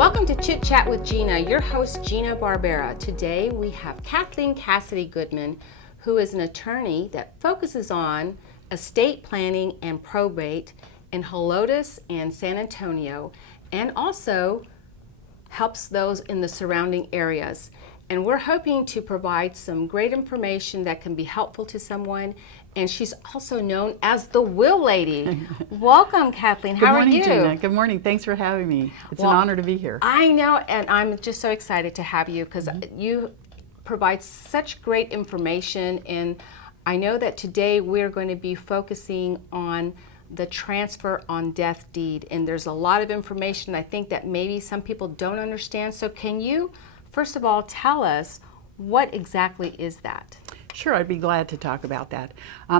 Welcome to Chit Chat with Gina, your host Gina Barbera. Today we have Kathleen Cassidy Goodman, who is an attorney that focuses on estate planning and probate in Helotes and San Antonio, and also helps those in the surrounding areas. And we're hoping to provide some great information that can be helpful to someone. And she's also known as the Will Lady. Welcome, Kathleen. How are you? Good morning, Gina. Good morning. Thanks for having me. It's an honor to be here. I know, and I'm just so excited to have you because you provide such great information. And I know that today we're going to be focusing on the transfer on death deed. And there's a lot of information I think that maybe some people don't understand. So can you, first of all, tell us what exactly is that? Sure, I'd be glad to talk about that.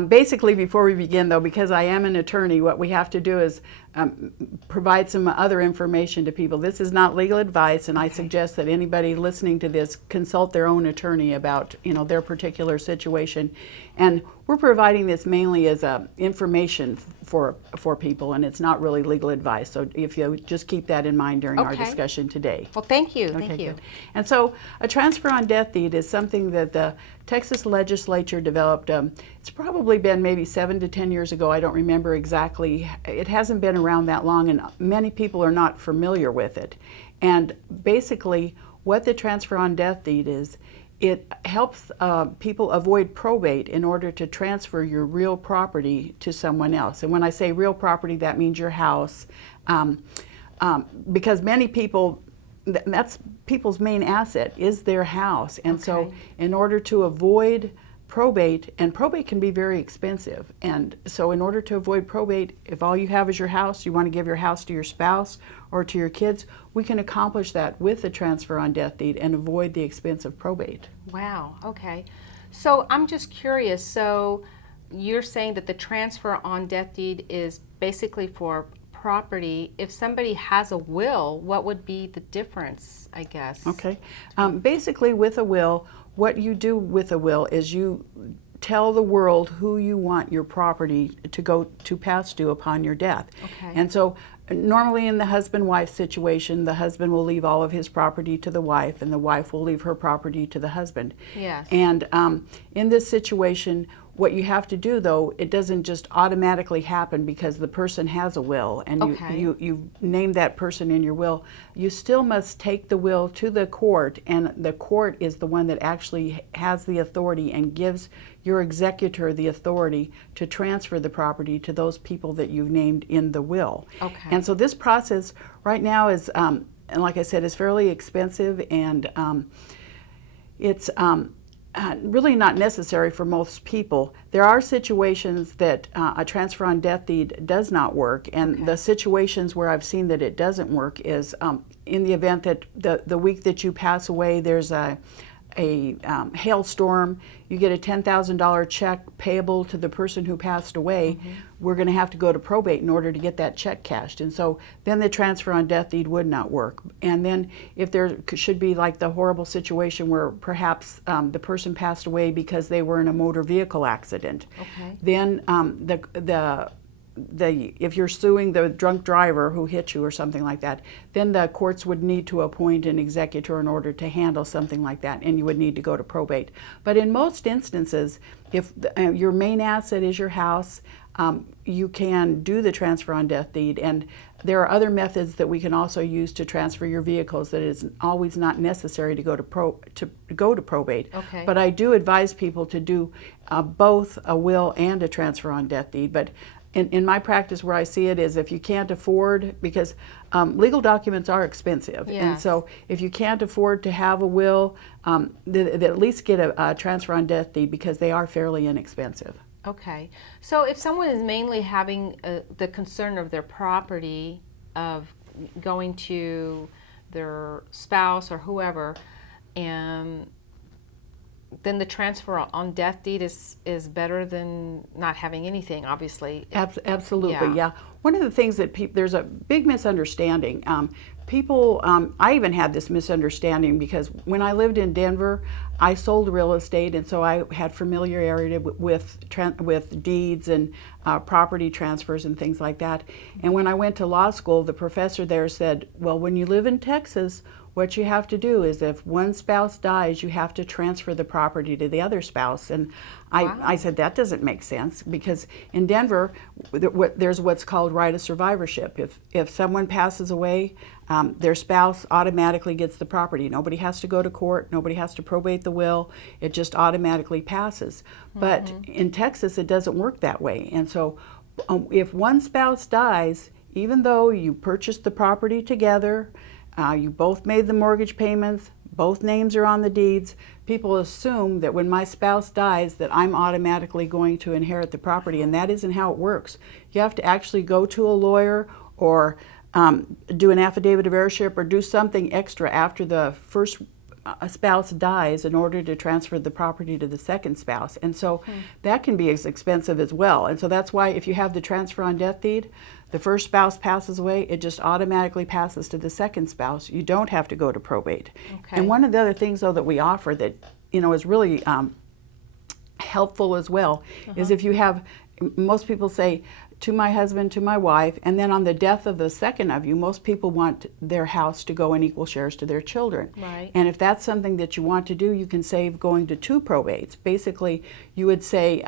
Basically, before we begin, though, because I am an attorney, what we have to do is provide some other information to people. This is not legal advice, and I suggest that anybody listening to this consult their own attorney about, their particular situation. And we're providing this mainly as information for people, and it's not really legal advice. So if you just keep that in mind during our discussion today. Well, thank you. Thank you. Good. And so a transfer on death deed is something that the Texas legislature developed. It's probably been maybe 7 to 10 years ago. I don't remember exactly. It hasn't been around that long, and many people are not familiar with it. And basically, what the transfer on death deed is, it helps people avoid probate in order to transfer your real property to someone else. And when I say real property, that means your house, because many people, that's people's main asset is their house. And so in order to avoid probate, and probate can be very expensive, and so in order to avoid probate, if all you have is your house, you want to give your house to your spouse or to your kids, we can accomplish that with the transfer on death deed and avoid the expense of probate. Wow, okay. So I'm just curious, so you're saying that the transfer on death deed is basically for property. If somebody has a will, what would be the difference, I guess? Okay. Basically, with a will, what you do with a will is you tell the world who you want your property to pass to upon your death. Okay. And so normally in the husband-wife situation, the husband will leave all of his property to the wife, and the wife will leave her property to the husband. Yes. And in this situation, what you have to do, though, it doesn't just automatically happen because the person has a will and you name that person in your will. You still must take the will to the court, and the court is the one that actually has the authority and gives your executor the authority to transfer the property to those people that you've named in the will. Okay. And so this process right now is, and like I said, is fairly expensive, and it's really not necessary for most people. There are situations that a transfer on death deed does not work, and the situations where I've seen that it doesn't work is in the event that the week that you pass away, there's a hailstorm, you get a $10,000 check payable to the person who passed away. We're going to have to go to probate in order to get that check cashed, and so then the transfer on death deed would not work. And then if there should be like the horrible situation where perhaps the person passed away because they were in a motor vehicle accident, then if you're suing the drunk driver who hit you or something like that, then the courts would need to appoint an executor in order to handle something like that, and you would need to go to probate. But in most instances, if your main asset is your house, you can do the transfer on death deed, and there are other methods that we can also use to transfer your vehicles that is always not necessary to go to probate. Okay. But I do advise people to do both a will and a transfer on death deed. But in my practice, where I see it is if you can't afford, because legal documents are expensive, and so if you can't afford to have a will, at least get a transfer on death deed because they are fairly inexpensive. Okay. So if someone is mainly having the concern of their property, of going to their spouse or whoever, and then the transfer on death deed is better than not having anything, obviously. Absolutely, yeah. One of the things that there's a big misunderstanding. I even had this misunderstanding because when I lived in Denver, I sold real estate, and so I had familiarity with deeds and property transfers and things like that. And when I went to law school, the professor there said, well, when you live in Texas, what you have to do is if one spouse dies, you have to transfer the property to the other spouse. And I said, that doesn't make sense, because in Denver, there's what's called right of survivorship. If someone passes away, their spouse automatically gets the property. Nobody has to go to court. Nobody has to probate the will. It just automatically passes. But in Texas, it doesn't work that way. And so if one spouse dies, even though you purchased the property together, you both made the mortgage payments, both names are on the deeds, people assume that when my spouse dies that I'm automatically going to inherit the property, and that isn't how it works. You have to actually go to a lawyer or do an affidavit of heirship or do something extra after the first spouse dies in order to transfer the property to the second spouse. And so that can be as expensive as well. And so that's why if you have the transfer on death deed, the first spouse passes away, it just automatically passes to the second spouse. You don't have to go to probate. Okay. And one of the other things, though, that we offer that is really helpful as well is if you have, most people say, to my husband, to my wife, and then on the death of the second of you, most people want their house to go in equal shares to their children. Right. And if that's something that you want to do, you can save going to 2 probates. Basically, you would say,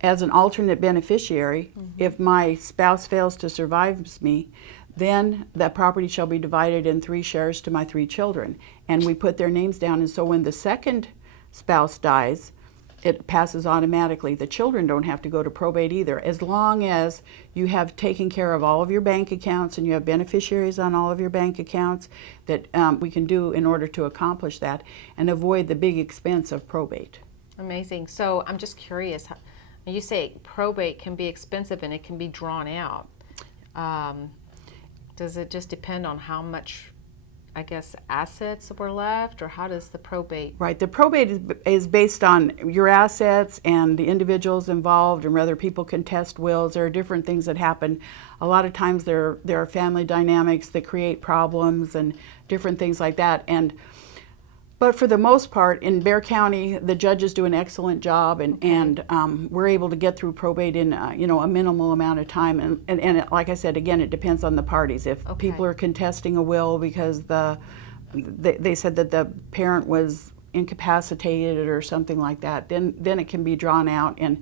as an alternate beneficiary, if my spouse fails to survive me, then that property shall be divided in 3 shares to my 3 children. And we put their names down, and so when the second spouse dies, it passes automatically. The children don't have to go to probate either, as long as you have taken care of all of your bank accounts and you have beneficiaries on all of your bank accounts that we can do in order to accomplish that and avoid the big expense of probate. Amazing. So I'm just curious, you say probate can be expensive and it can be drawn out. Does it just depend on how much, I guess, assets were left, or how does the probate? Right. The probate is based on your assets and the individuals involved, and whether people contest wills. There are different things that happen. A lot of times there are family dynamics that create problems and different things like that. But for the most part, in Bexar County, the judges do an excellent job, and we're able to get through probate in a minimal amount of time. And like I said, again, it depends on the parties. If people are contesting a will because they said that the parent was incapacitated or something like that, then it can be drawn out. And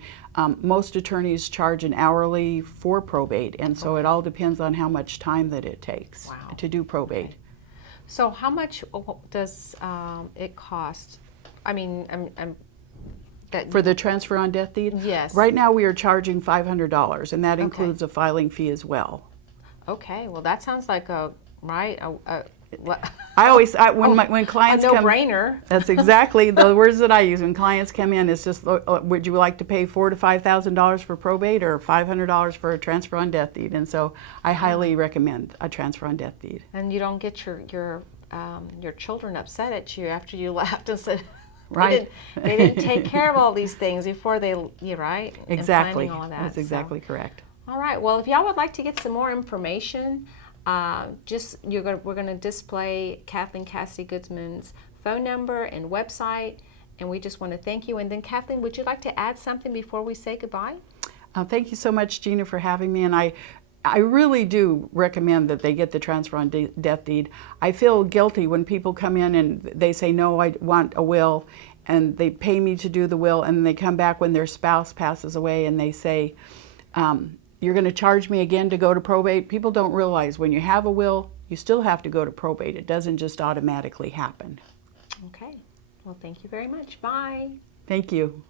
most attorneys charge an hourly for probate, and so it all depends on how much time that it takes to do probate. Okay. So how much does it cost? I mean, for the transfer on death deed? Yes. Right now we are charging $500, and that includes a filing fee as well. Okay, well that sounds like when clients a come, no-brainer. That's exactly the words that I use when clients come in. It's just, would you like to pay $4,000 to $5,000 for probate or $500 for a transfer on death deed? And so I highly recommend a transfer on death deed. And you don't get your children upset at you after you left and said, right, they didn't take care of all these things before right? Exactly. And all of that. That's exactly correct. All right. Well, if y'all would like to get some more information, we're going to display Kathleen Cassidy Goodman's phone number and website, and we just want to thank you. And then Kathleen, would you like to add something before we say goodbye? Thank you so much, Gina, for having me. And I really do recommend that they get the transfer on death deed. I feel guilty when people come in and they say, no, I want a will, and they pay me to do the will, and they come back when their spouse passes away and they say, you're going to charge me again to go to probate. People don't realize when you have a will, you still have to go to probate. It doesn't just automatically happen. Okay. Well, thank you very much. Bye. Thank you.